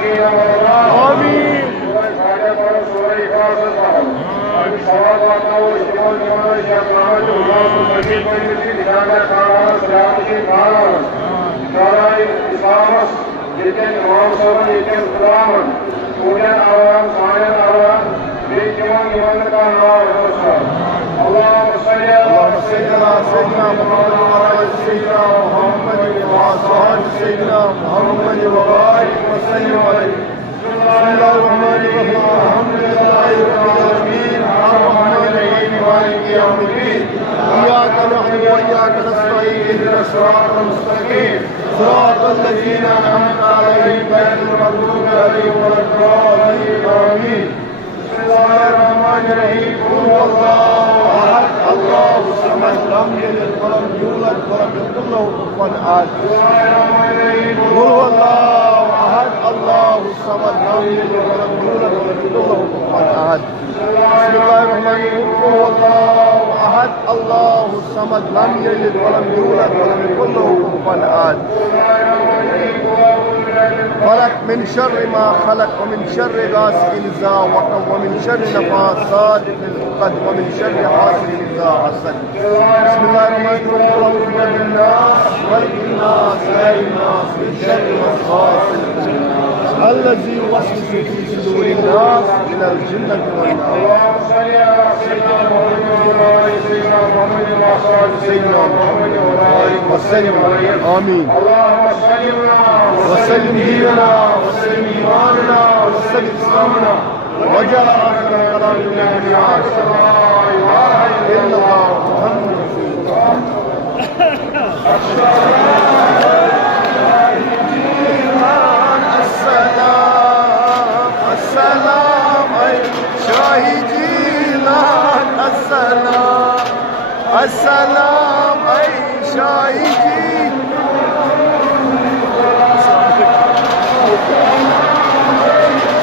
آمين. اللهم صل على سيدنا محمد وعلى سيدنا محمد وعلى سيدنا محمد وبارك وسلم عليه. بسم الله الرحمن الرحيم. الحمد لله رب العالمين الرحمن الرحيم مالك يوم الدين. إياك نعبد وإياك نستعين اهدنا الصراط المستقيم صراط الذين أنعمت عليهم غير المغضوب عليهم ولا الضالين آمين. بسم الله الرحمن الرحيم. قل هو الله أحد الله الصمد لم يلد ولم يولد ولم يكن له كفوا أحد. قل هو الله أحد الله الصمد لم يلد ولم يولد ولم يكن له كفوا أحد. بسم الله الرحمن الرحيم. قل هو الله أحد الله الصمد لم يلد ولم يولد ولم يكن له كفوا أحد. خلق من شر ما خلق ومن شر غاسق إذا وقب ومن شر نفاثات في العقد ومن شر حاسد إذا حسد. بسم الله الرحمن الرحيم. أعوذ برب الناس ملك الناس إله الناس من شر الوسواس الذي يوسوس في صدور الناس من الجنة والناس. اللهم صل على سيدنا محمد وعلى سيدنا محمد وعلى سيدنا محمد وبارك وسلم عليه. آمين. اللهم صل وسلم ديننا وسلم إيماننا وسلم إسلامنا وجعل آخر كلامنا جميعا لا إله إلا الله محمد رسول الله. السلام السلام أي شاهدين السلام السلام أي شاهدين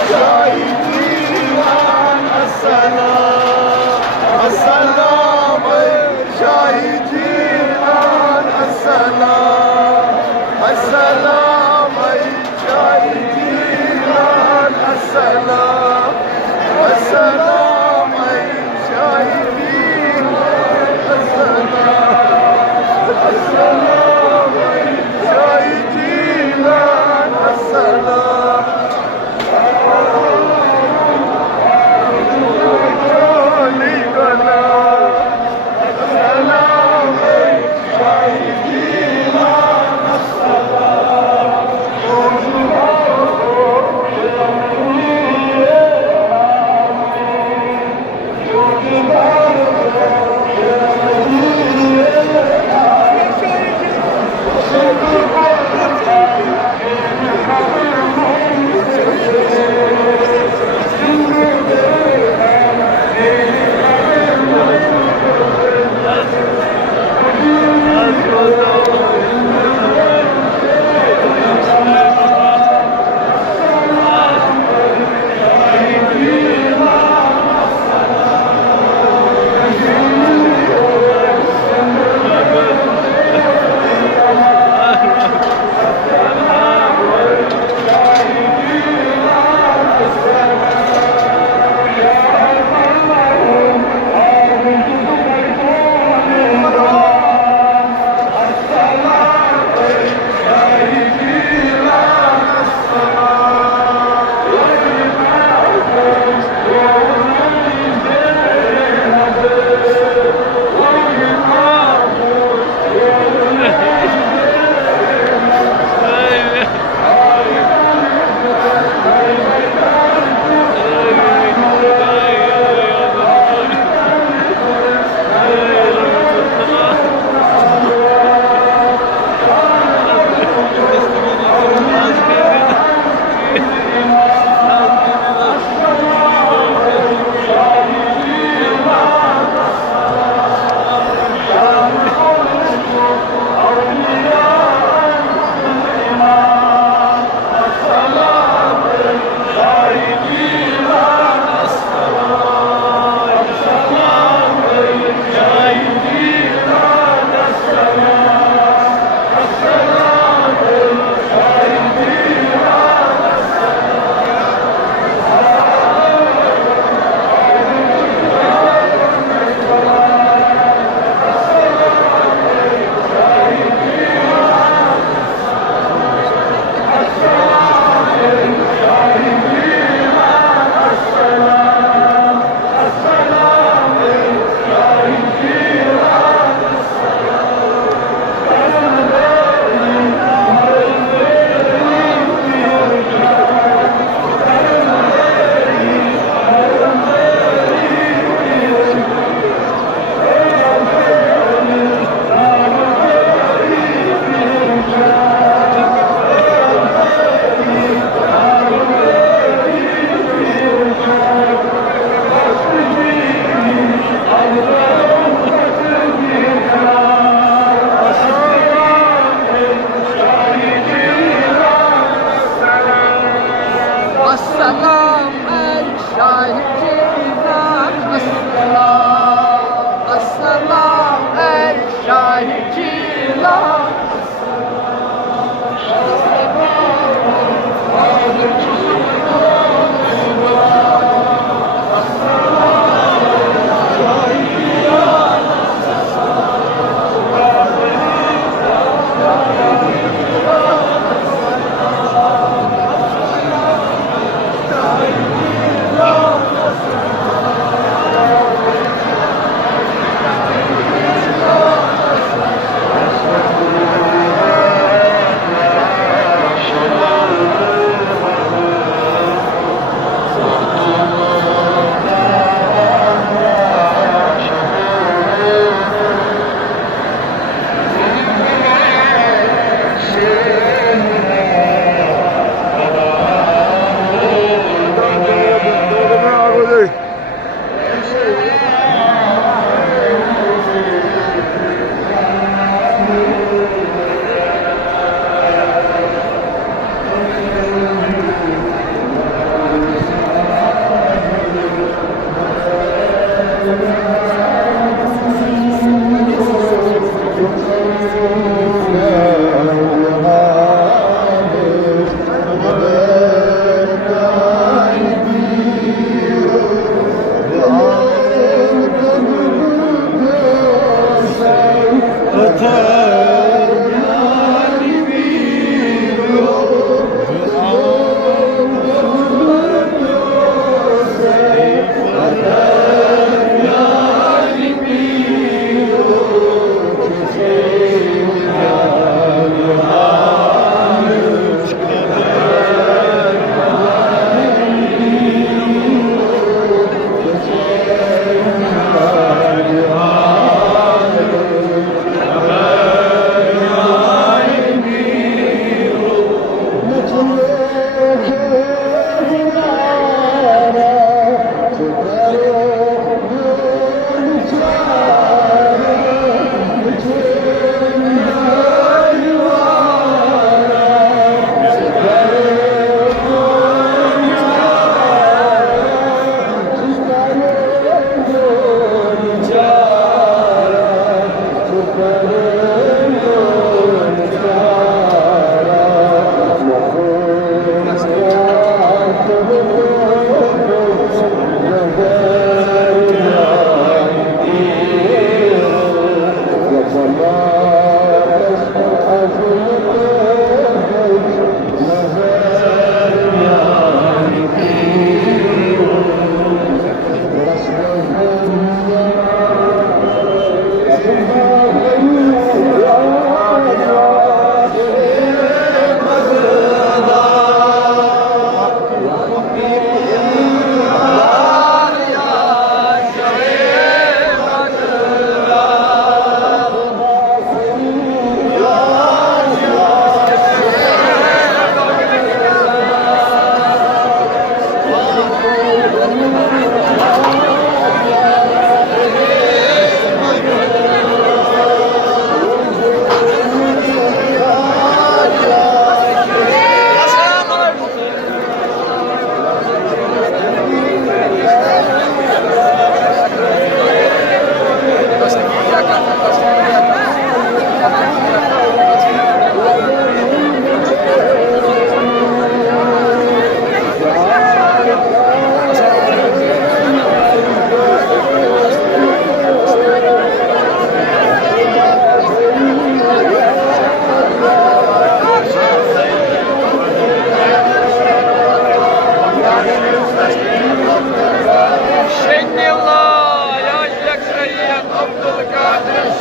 شاهدين السلام السلام أي شاهدين السلام السلام أي شاهدين السلام السلام أي شاهدين السلام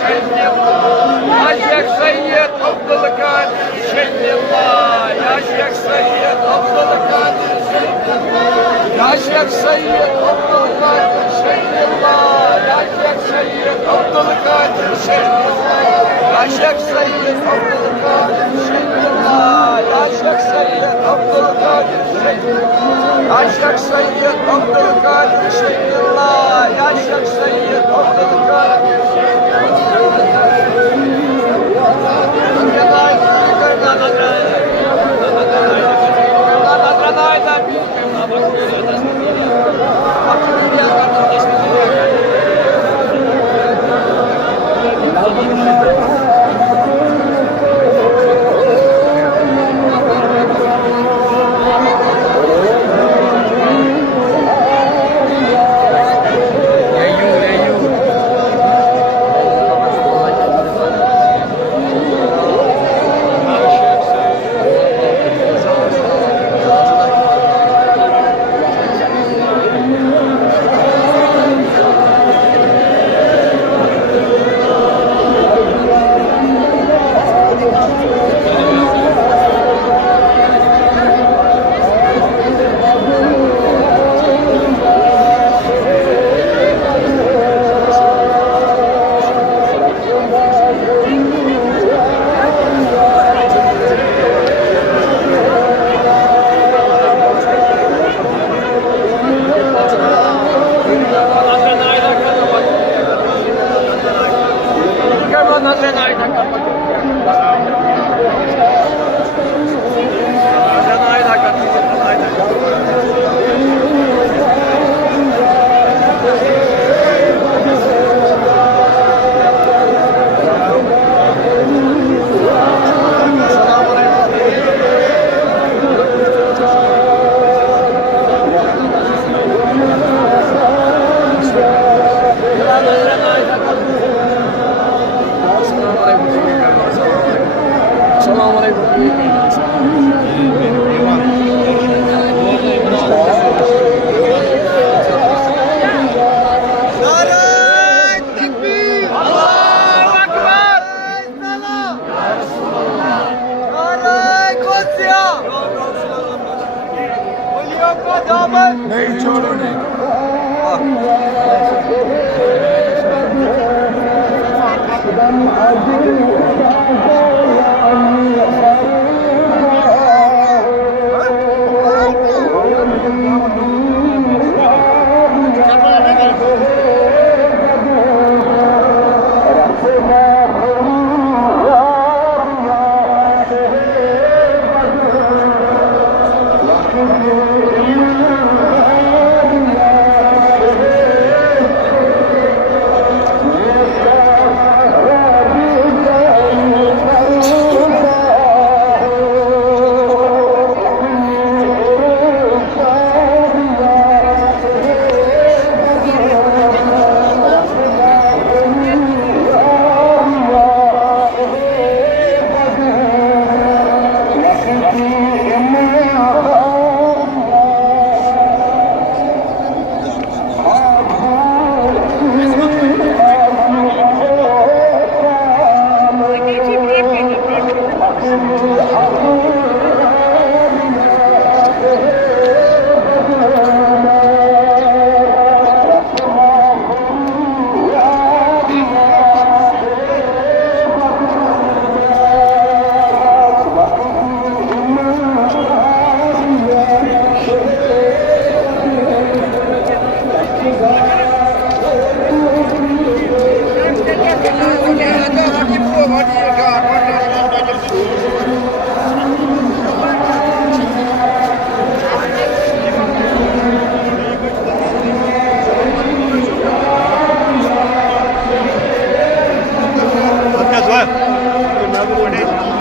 يا شيخ سيد أفضل القادر شهد الله يا شيخ سيد أفضل القادر شهد الله يا شيخ سيد أفضل القادر شهد الله يا شيخ سيد أفضل القادر شهد الله يا شيخ سيد أفضل القادر شهد الله يا شيخ سيد أفضل القادر شهد الله يا شيخ سيد أفضل القادر شهد الله يا شيخ سيد أفضل القادر شهد नहीं छोड़ो नहीं Gracias.